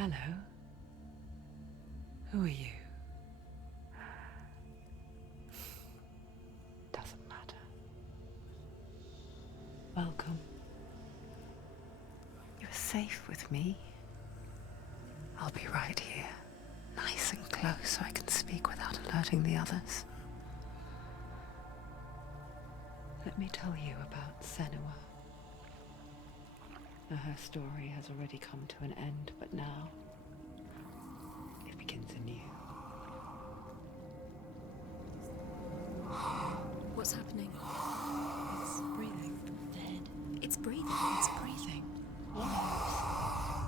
Hello. Who are you? Doesn't matter. Welcome. You're safe with me. I'll be right here, nice and close so I can speak without alerting the others. Let me tell you about Senua. Now, her story has already come to an end, but now it begins anew. What's happening? It's breathing. The head. It's breathing. It's breathing.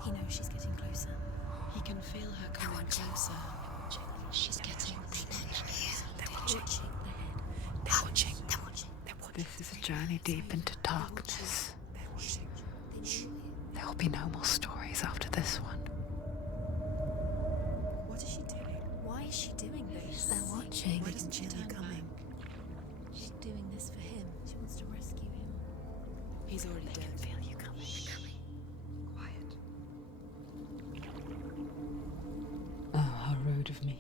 He knows she's getting closer. He can feel her coming closer. She's getting closer. They're watching. Watching the head. They're watching. They're watching. This is a journey deep into darkness. They're watching. There will be no more stories after this one. What is she doing? Why is she doing this? They're watching. Why They can doesn't she feel you turn coming. back? She's doing this for him. She wants to rescue him. He's already They dead. can feel you coming. Quiet. Oh, how rude of me.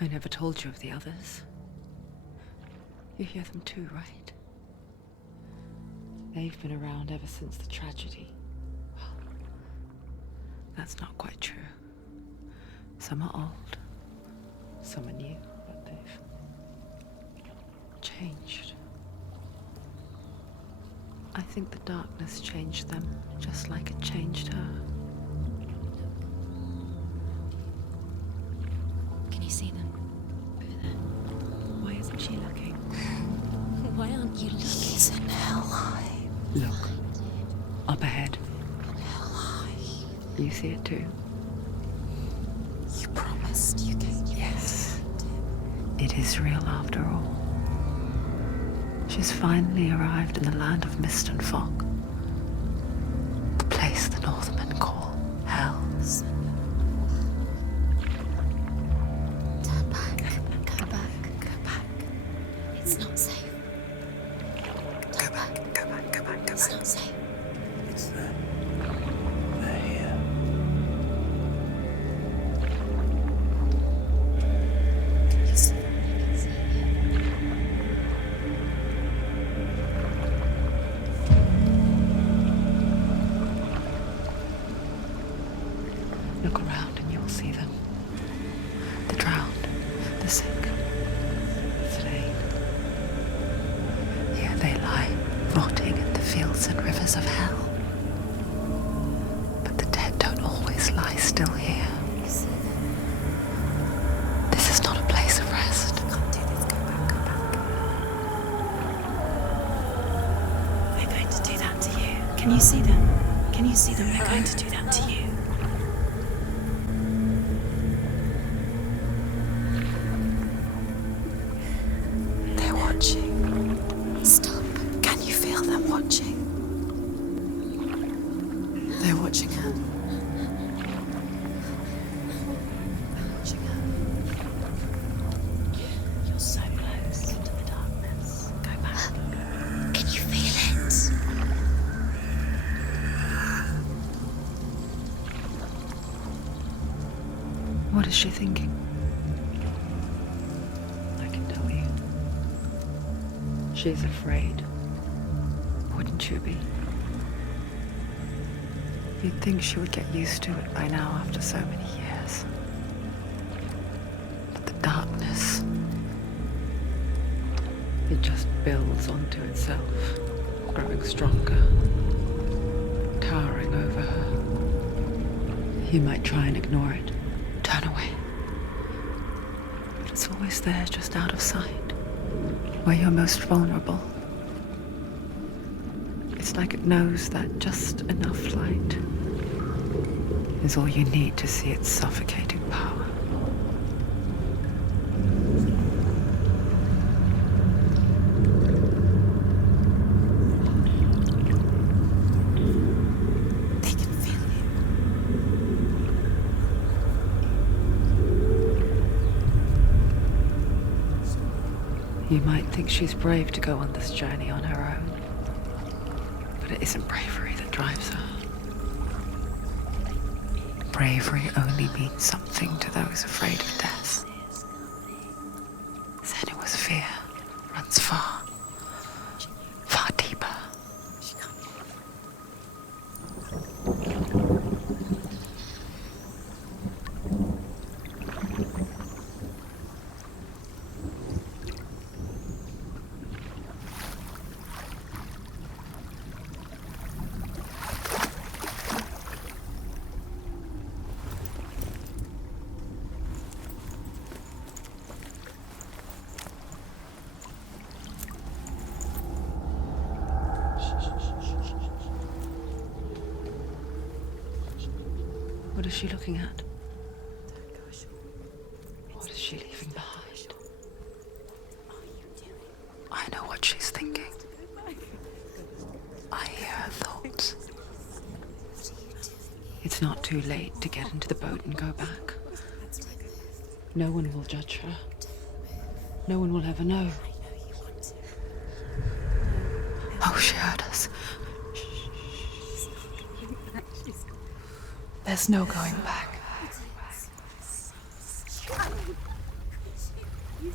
I never told you of the others. You hear them too, right? They've been around ever since the tragedy. Well, that's not quite true. Some are old, some are new, but they've changed. I think the darkness changed them, just like it changed her. Can you see them? Over there. Why isn't she looking? Why aren't you looking? He's in Helheim. Look, up ahead. Helheim. You see it too? You promised you came. Yes. It is real after all. She's finally arrived in the land of mist and fog. The place the Northmen call Hell. Turn back. Go back. Go back. It's not safe. Go back. Go back. Go back. Go It's back. not safe. It's there. They're here. You see them? I can see it. Look around and you will see them. The drowned, the sick, the slain. Here they lie, rotting in the fields and rivers of hell. But the dead don't always lie still here. You see them? This is not a place of rest. Can't do this. Go back. Go back. They're going to do that to you. Can you see them? Can you see them? They're going to do that to you. They're watching. Stop. Can you feel them watching? They're watching her. They're watching her. You're so close into the darkness. Go back. Can you feel it? What is she thinking? I can tell you. She's afraid. Wouldn't you be? You'd think she would get used to it by now after so many years. But the darkness, it just builds onto itself, growing stronger, towering over her. You might try and ignore it, turn away. But it's always there, just out of sight, where you're most vulnerable. It's like it knows that just enough light is all you need to see its suffocating power. They can feel you. You might think she's brave to go on this journey on her own, but it isn't bravery that drives her. bravery only means something to those afraid of death. Senua's fear runs far, far deeper. What is she looking at? What is she leaving behind? I know what she's thinking. I hear her thoughts. It's not too late to get into the boat and go back. No one will judge her. No one will ever know. Oh, she heard us. There's no going back. You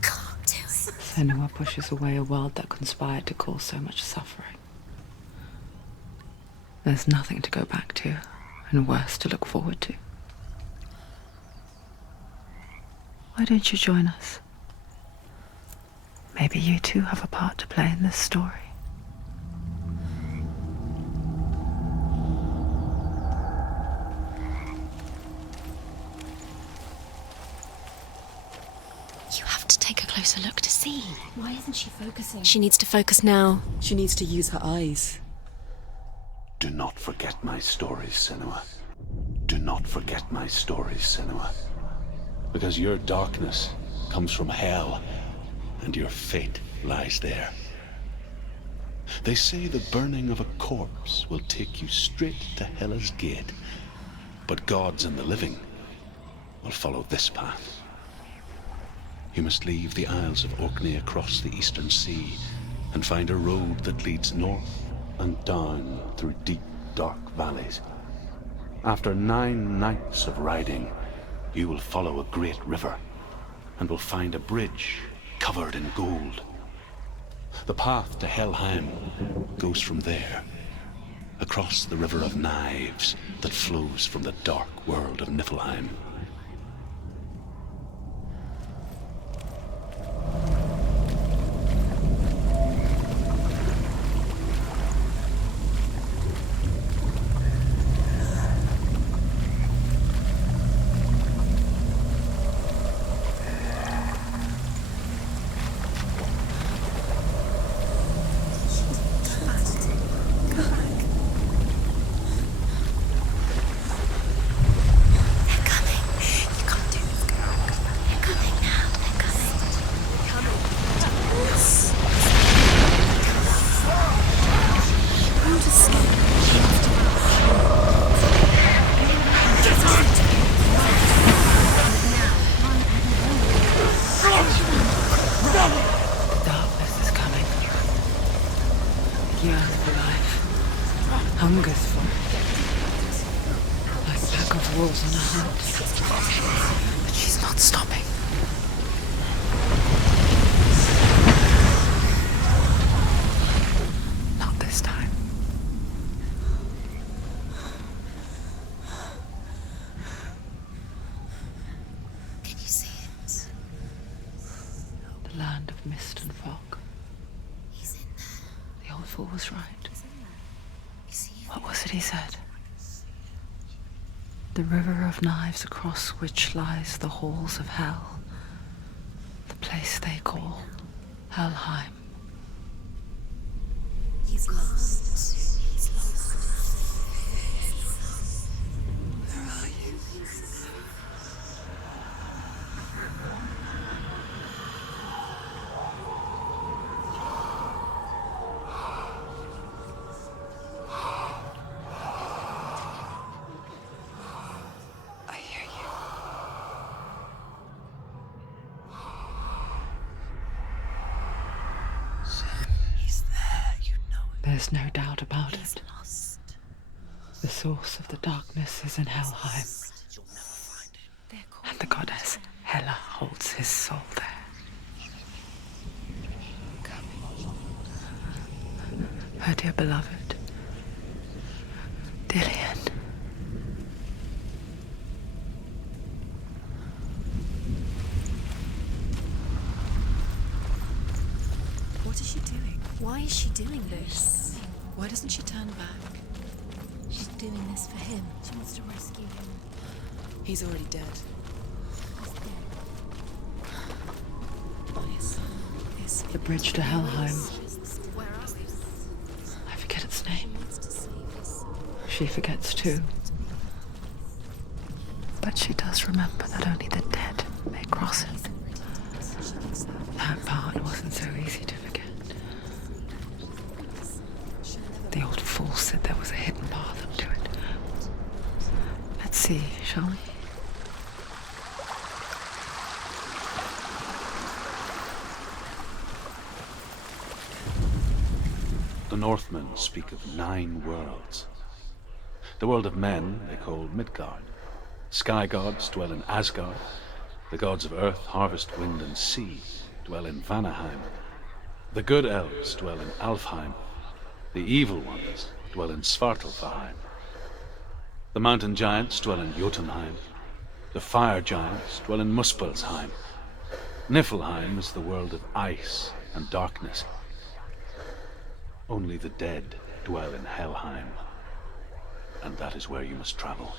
can't do it. Senua pushes away a world that conspired to cause so much suffering. There's nothing to go back to, and worse to look forward to. Why don't you join us? Maybe you too have a part to play in this story. You have to take a closer look to see. Why isn't she focusing? She needs to focus now. She needs to use her eyes. Do not forget my stories, Senua. Do not forget my stories, Senua. Because your darkness comes from hell, and your fate lies there. They say the burning of a corpse will take you straight to Hela's gate, but gods and the living will follow this path. You must leave the Isles of Orkney across the eastern sea and find a road that leads north and down through deep, dark valleys. After 9 nights of riding, you will follow a great river and will find a bridge covered in gold. The path to Helheim goes from there, across the river of knives that flows from the dark world of Niflheim. Hungers for it. Like a pack of wolves on a hunt. But she's not stopping. Not this time. Can you see it? The land of mist and fog. He's in there. The old fool was right. You see him? What was it he said? The river of knives across which lies the halls of hell. The place they call Helheim. He's lost. He's lost. Where are you? I hear you. He's there, you know it. There's no doubt about He's it. lost. The source of the darkness is in Helheim, and the goddess Hela holds his soul there. Her dear beloved, Dillian. What is she doing? Why is she doing this? Why doesn't she turn back? She's doing this for him. She wants to rescue him. He's already dead. Yes. The bridge to Helheim. Where are we? I forget its name. Wants to save us. She forgets too. But she does remember that only the dead may cross it. That part wasn't so easy to forget. The old fool said there was a hidden path up to it. Let's see, shall we? The Northmen speak of 9 worlds. The world of men they call Midgard. Sky gods dwell in Asgard. The gods of earth, harvest, wind, and sea dwell in Vanaheim. The good elves dwell in Alfheim. The evil ones dwell in Svartalfheim. The mountain giants dwell in Jotunheim. The fire giants dwell in Muspelheim. Niflheim is the world of ice and darkness. Only the dead dwell in Helheim, and that is where you must travel.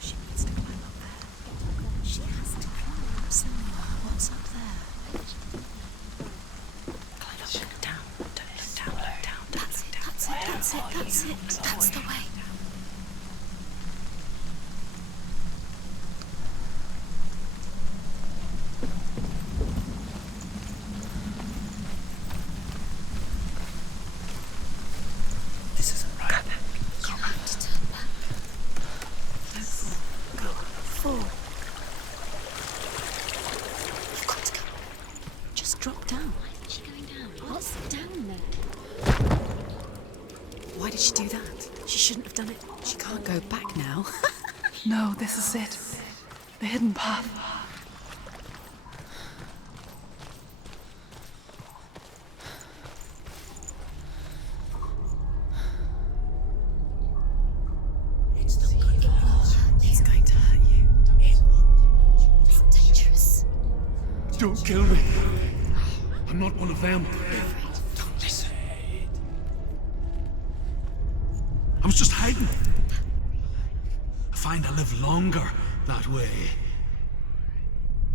She needs to climb up there. She has to climb. Senua, what's up there? Climb up, look down. Don't look down, look down. That's it, that's it, that's it, that's it. That's the way. This isn't right. You have to turn back. Fall. You've got to go. Just drop down. Why is she going down? What's down there? Why did she do that? She shouldn't have done it. She can't go back now. No, this is it. The hidden path. It's not good. It's going to hurt you. It's dangerous. Don't kill me. I'm not one of them. Don't listen. I was just hiding. I find I live longer that way.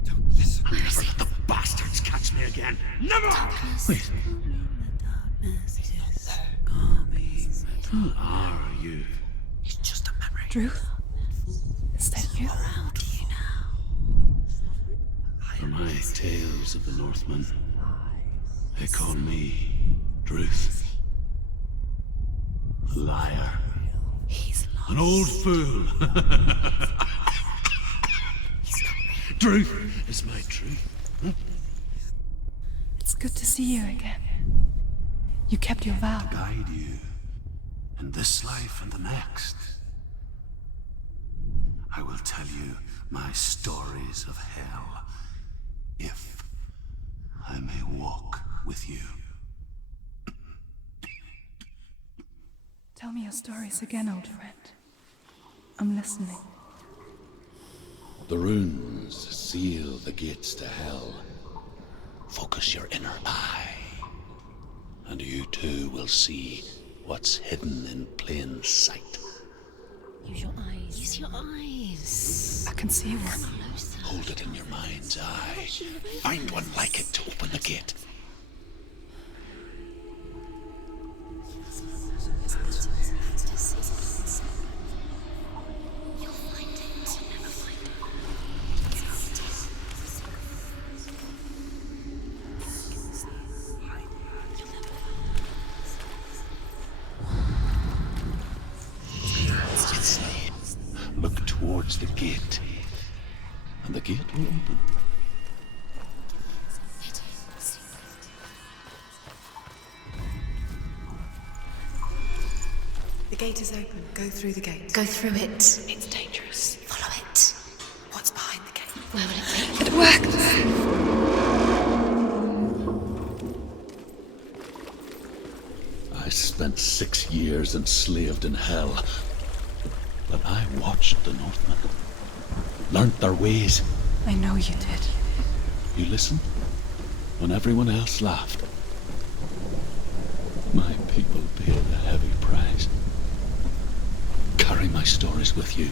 Don't listen. I'll never let the bastards catch me again. Never! Wait, who are you? It's just a memory. Drew? Is that you? Proud of you now. For my tales of the Northmen, they call me Druth. Liar. He's lost. An old fool. Truth is my truth. It's good to see you again. You kept your vow. Guide you in this life and the next. I will tell you my stories of hell, if I may walk with you. Tell me your stories again, old friend. I'm listening. The runes seal the gates to hell. Focus your inner eye, and you too will see what's hidden in plain sight. Use your eyes. Use your eyes. I can see one. Closer. Hold it in your mind's eye. Find one like it to open the gate. You'll find it. You'll never find it. Look towards the gate. And the gate will open. The gate is open. Go through the gate. Go through it. It's dangerous. Follow it. What's behind the gate? Where will it take? It worked. I spent 6 years enslaved in hell. But I watched the Northmen. Learnt their ways. I know you did. You listened when everyone else laughed. My people paid a heavy price. Carry my stories with you,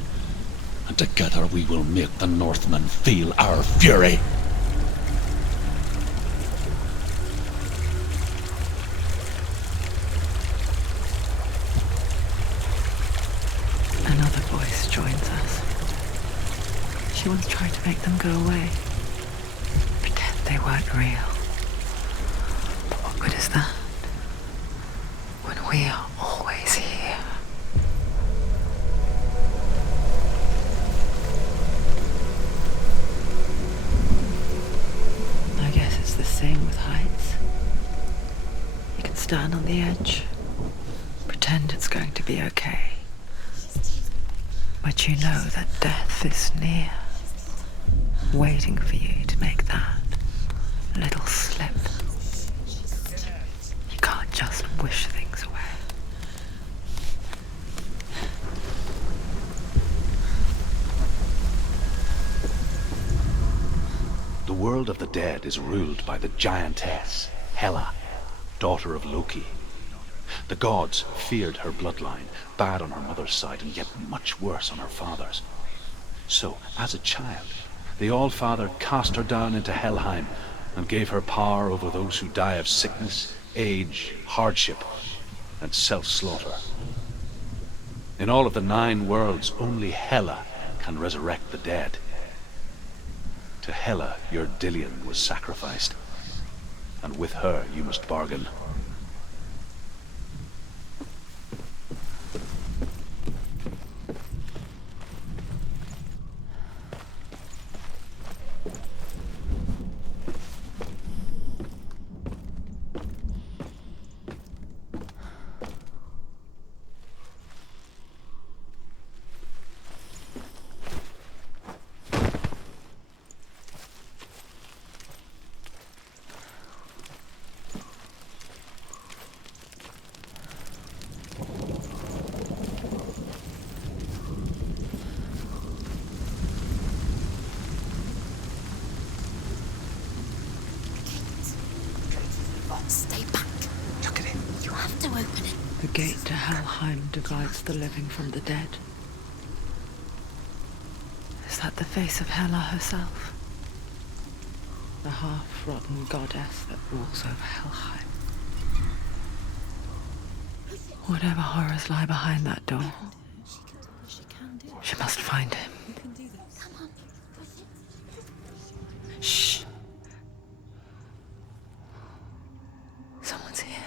and together we will make the Northmen feel our fury. Another voice joins us. She once tried to make them go away. Pretend they weren't real. But what good is that? When we are always here. I guess it's the same with heights. You can stand on the edge, pretend it's going to be okay. But you know that death is near, waiting for you to make that little slip. You can't just wish things away. The world of the dead is ruled by the giantess, Hela, daughter of Loki. The gods feared her bloodline, bad on her mother's side and yet much worse on her father's. So, as a child, the All-Father cast her down into Helheim and gave her power over those who die of sickness, age, hardship, and self-slaughter. In all of the 9 worlds, only Hela can resurrect the dead. To Hela, your Dillion was sacrificed, and with her you must bargain. Stay back. Look at it. You have to open it. The gate to Helheim divides the living from the dead. Is that the face of Hela herself? The half-rotten goddess that rules over Helheim. Whatever horrors lie behind that door, she must find him. Shh. Someone's here.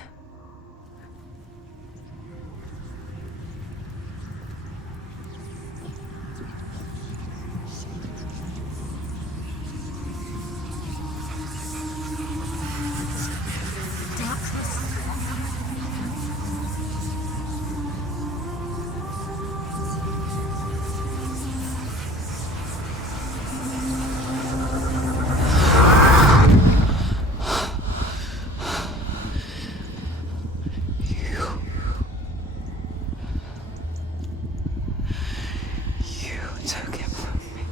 Took him from me.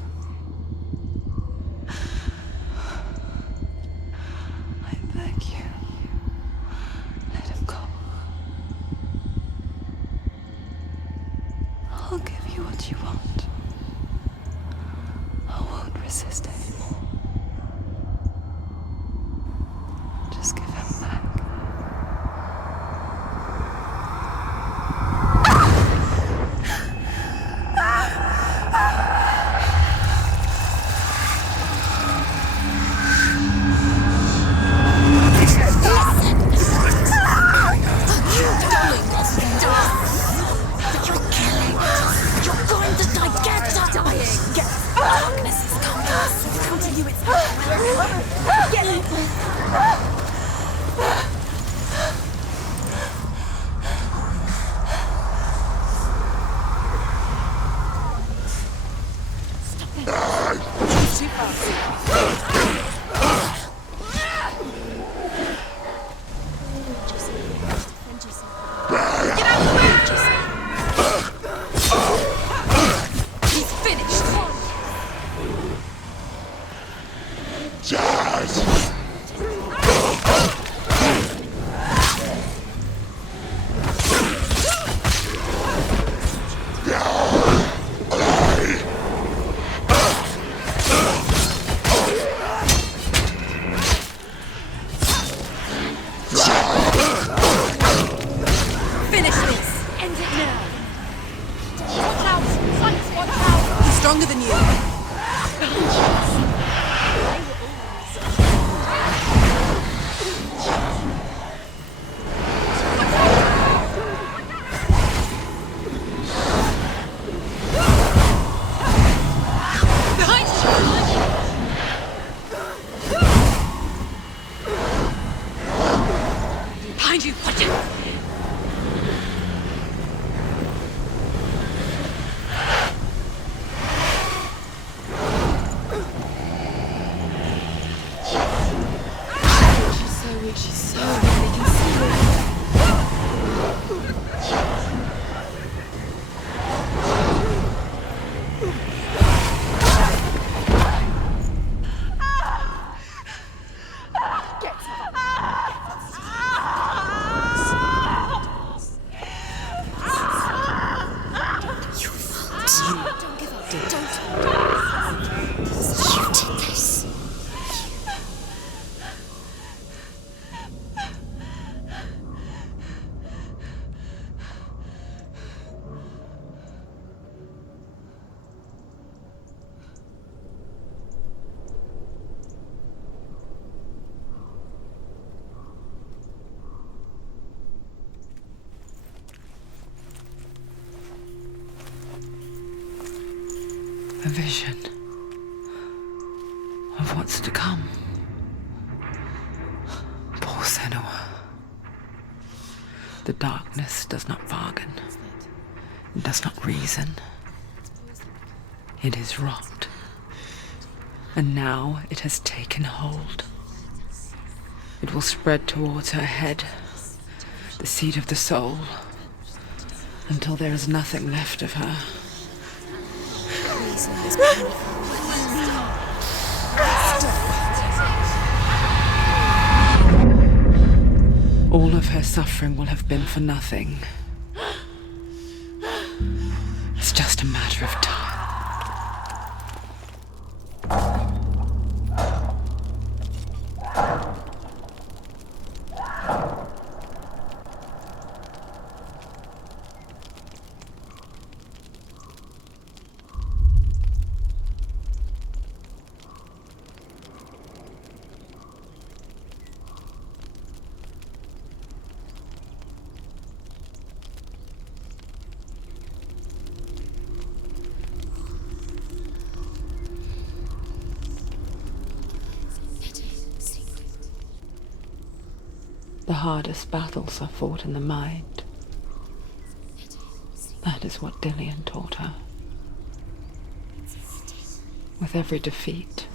I beg you, let him go. I'll give you what you want. I won't resist anymore. Just give him back. You're going to die. Get up! A vision of what's to come. Poor Senua. The darkness does not bargain. It does not reason. It is rot. And now it has taken hold. It will spread towards her head, the seat of the soul, until there is nothing left of her. Reason is painful. All of her suffering will have been for nothing. It's just a matter of time. The hardest battles are fought in the mind. That is what Dillian taught her. With every defeat,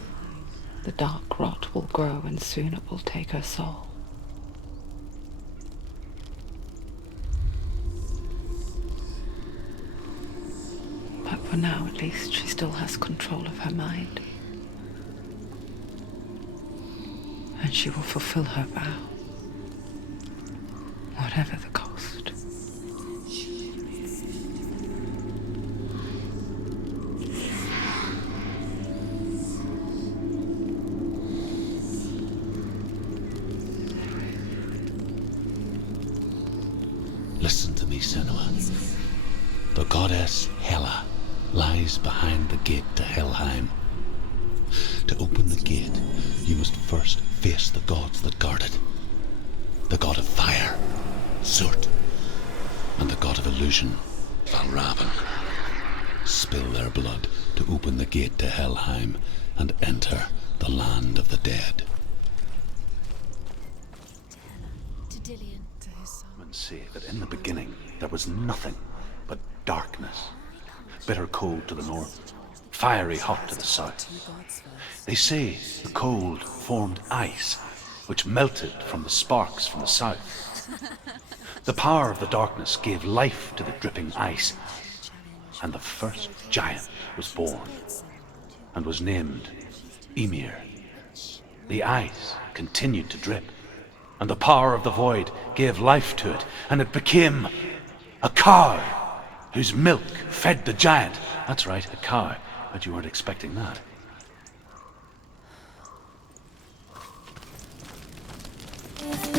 the dark rot will grow and soon it will take her soul. But for now, at least, she still has control of her mind. And she will fulfill her vow. Whatever the cost. Listen to me, Senua. The goddess Hela lies behind the gate to Helheim. To open the gate, you must first face the gods that guard it. The god of fire, Surt, and the god of illusion, Valravan. Spill their blood to open the gate to Helheim and enter the land of the dead. To Dillian. To his son. And say that in the beginning there was nothing but darkness. Bitter cold to the north, fiery hot to the south. They say the cold formed ice, which melted from the sparks from the south. The power of the darkness gave life to the dripping ice, and the first giant was born, and was named Ymir. The ice continued to drip, and the power of the void gave life to it, and it became a cow, whose milk fed the giant. That's right, a cow, but you weren't expecting that. If